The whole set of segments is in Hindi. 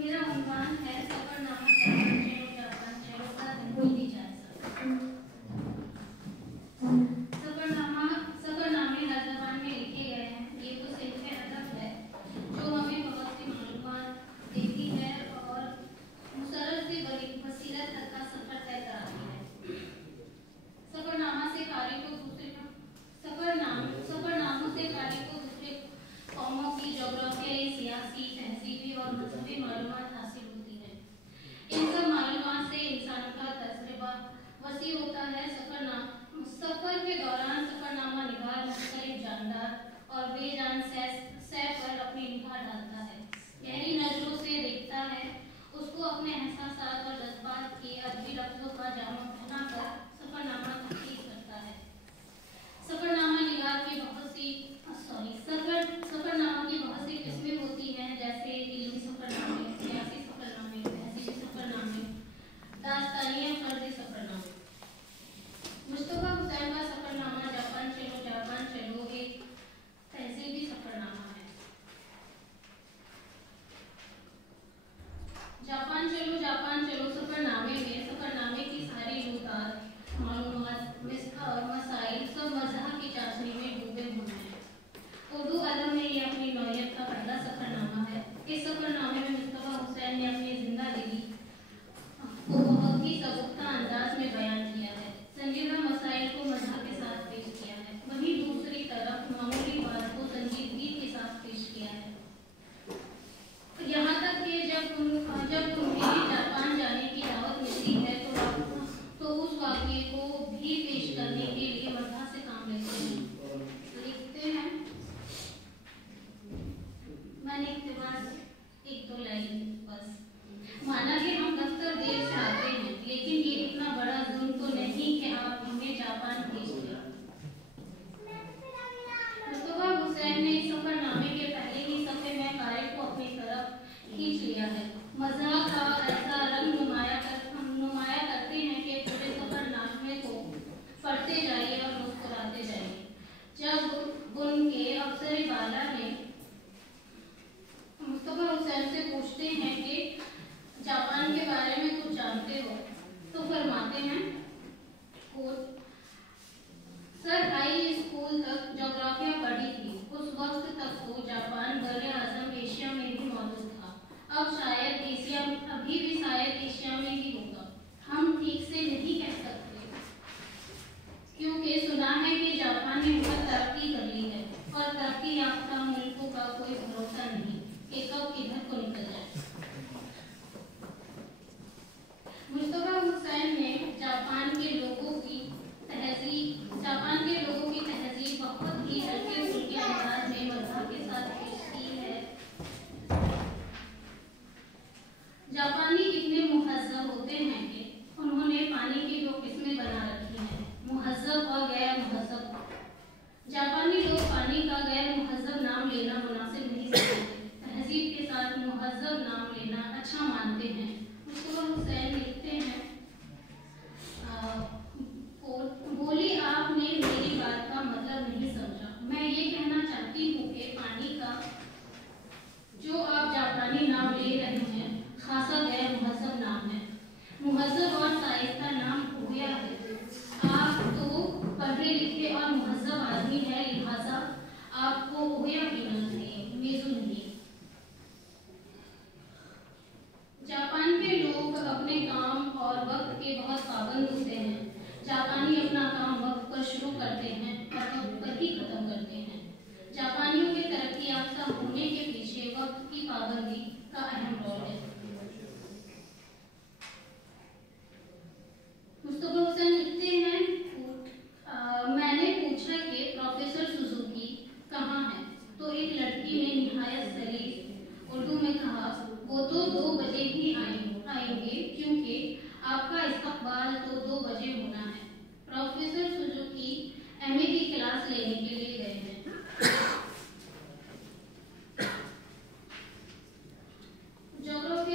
मेरा उन्वान है सफरनामा जापान चलो का हिंदी सफरनामे हर ज़बान में लिखे गए हैं। ये तो सिर्फ अदब है जो हमें बहुत सी मालूमात देती है और मुसरत से बड़ी बसीरत तक का सफर तय कराती है। सफरनामों से कार्य को दूसरे कौमों की जोग्राफियाई, सियासी, तहजीबी और मजहबी मालूमात हासिल होती है। इन सब मालूमात से इंसान का तजुर्बा वसी होता है। सफर के दौरान सफरनामा निगार मुख्तलिफ जानदार और बेजान सैर पर अपनी निगाह डालता है, गहरी नजरों से देखता है, उसको अपने एहसासात और जज्बात के अदबी लफ्जों का जामा पहनाकर सफरनामा तहकीक करता है। सफरनामा निगार की सफरनामा की बहुत सी किस्में होती हैं, जैसे इल्मी सफरनामे, सियासी सफरनामे, तहजीबी सफरनामे, दास्तानिया, फर्जी सफरनामे। मुस्तफा हुसैन का सफरनामा जापान चलो एक तहजीबी सफरनामा है। जापान चलो सफरनामे की सारी रूदात, मालूमात, मसाइल सब मज़ह की चाशनी में डूबे हुए हैं। उर्दू अदब में ये अपनी नौयत का पहला सफरनामा है। इस सफरनामे में मुस्तफा हुसैन ने अपनी जिंदगी को बहुत ही सबुख्ता अंदाज में बयान किया है, संजीदा मसाइल को मज़ह के साथ पेश किया है, वहीं दूसरी तरफ मामूली बात को संजीदगी के साथ पेश किया है। यहाँ तक कि जब उन्हें जापान जाने की दावत मिलती है तो उस वाक़ये को भी पेश करने के लिए मज़ह से काम लेते हैं। लिखते हैं, मैंने इक़्तिबास एक दो लाइन बस। माना कि हम दफ्तर देर से आते हैं, लेकिन ये इतना बड़ा जुर्म तो नहीं कि आप हमें जापान भेज दें। मुस्तफा हुसैन ने इस सफरनामे के पहले ही सफ़े में क़ारी को अपनी तरफ खींच लिया है। मज़ाक का ऐसा रंग नुमाया करते हैं कि पूरे सफरनामे को पढ़ते जाइए और मुस्कुराते जाइए। जब उनके अफसर बाला ने मुस्तफा हुसैन से पूछते हैं कि जापान के बारे में कुछ जानते हो, तो फरमाते हैं, सर हाई स्कूल तक जोग्राफिया पढ़ी थी। उस वक्त तक तो जापान बर-ए-आज़म एशिया में भी मौजूद था। अभी भी शायद एशिया में ही होगा। हम ठीक से नहीं कह सकते, क्योंकि सुना है कि जापान ने बहुत तरक्की कर ली है और तरक्की याफ्ता मुल्कों का कोई भरोसा नहीं कि कब किधर को निकल जाए। मुस्तफा हुसैन ने जापान के लोगों की तहजीब बहुत ही हल्के फुल्के अंदाज में मज़ह के साथ पेश की है। जापानी इतने मुहज़्ज़ब होते हैं कि उन्होंने पानी की दो किस्में बना रखी हैं, मुहज़्ज़ब और गैर मुहज़्ज़ब। जापानी लोग पानी का गैर मुहज़्ज़ब नाम लेना मुनासिब नहीं समझते, तहजीब के साथ मुहज़्ज़ब नाम लेना अच्छा मानते हैं। मुस्तफा हुसैन लिखते हैं, बोली आपने मेरी बात का मतलब नहीं समझा। मैं ये कहना चाहती हूँ कि पानी का जो आप जापानी नाम ले रहे हैं खासा गैर मुहज़्ज़ब नाम है। मुहज़्ज़ब और शाइस्ता नाम हुआ है। आप तो पढ़े लिखे और मुहज़्ज़ब आदमी है, लिहाजा आपको हुआ पीना चाहिए, मेज़ू नहीं। जापान के लोग अपने काम और वक्त के बहुत पाबंद होते हैं। जापानी अपना काम वक्त पर शुरू करते हैं और वक्त पर ही खत्म करते हैं। जापानियों के तरक्की याफ्ता होने के पीछे वक्त की पाबंदी का अहम रोल है। मुस्तफा हुसैन लिखते हैं, मैंने पूछा कि प्रोफेसर सुजुकी कहाँ है, तो एक लड़की ने निहायत सलीस उर्दू में कहा, वो तो 2 बजे ही आएंगे, क्योंकि आपका इस्तकबाल तो 2 बजे होना है। प्रोफेसर सुजुकी एमए की क्लास लेने के लिए गए हैं। जोग्राफी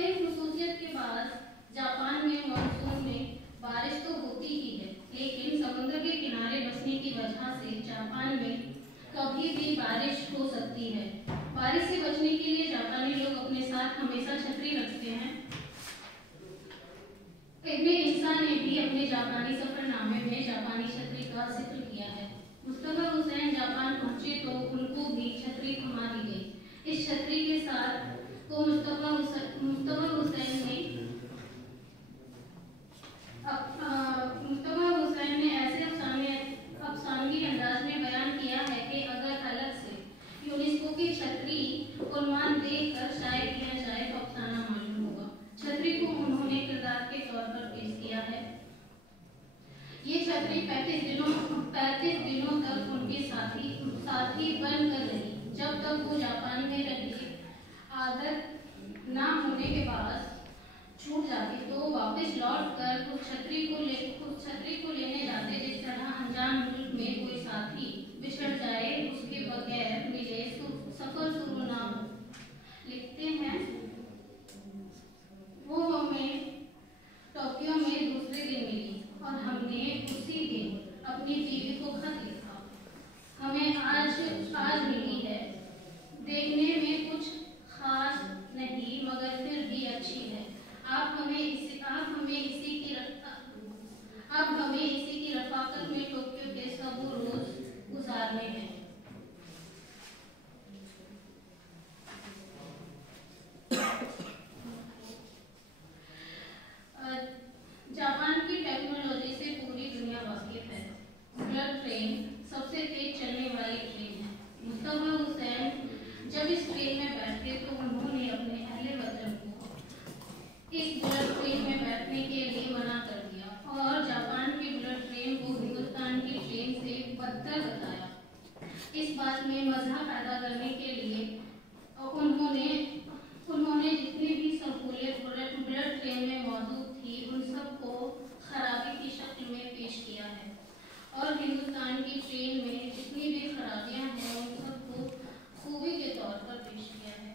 साथ को मुस्तफा हुसैन ने ऐसे अफसानवी अंदाज में बयान किया है कि अगर अलग से यूनेस्को की छतरी उन्वान देकर शाये किया जाए तो अफसाना मालूम होगा। छतरी को उन्होंने किरदार के तौर पर पेश किया है। ये छतरी 35 दिनों तक उनके साथी बनकर रही। जब तक वो जापान में रही, आदत ना होने के बाद छूट जाती तो वापस लौटकर उस छतरी को लेने जाते। जिस तरह अनजान मुल्क में कोई साथी बिछड़ जाए, उसके बगैर मिले सफर शुरू ना हो। लिखते हैं, वो हमें टोक्यो में दूसरे दिन मिली और हमने उसी दिन अपनी बीवी को खत लिखा। हमें आज मिली है, देखने में कुछ खास नहीं मगर फिर भी अच्छी है। आप हमें इसी की रफाकत में टोक्यो के सब रोज गुजारने हैं। जापान की टेक्नोलॉजी से पूरी दुनिया वाकिफ है। बुलेट ट्रेन सबसे तेज चलने वाली ट्रेन है। मुस्तफा हुसैन जब इस ट्रेन में बैठे तो उन्होंने अपने अहले वतन को इस बुलेट ट्रेन में बैठने के लिए मना कर दिया और जापान की बुलेट ट्रेन को हिंदुस्तान की ट्रेन से बदतर बताया। इस बात में मज़ा पैदा करने के लिए उन्होंने जितनी भी सहूलियत बुलेट ट्रेन में मौजूद थी उन सबको खराबी की शक्ल में पेश किया है और हिंदुस्तान की ट्रेन में जितनी भी खराबियां हैं उन सबको खूबी के तौर पर पेश किया है।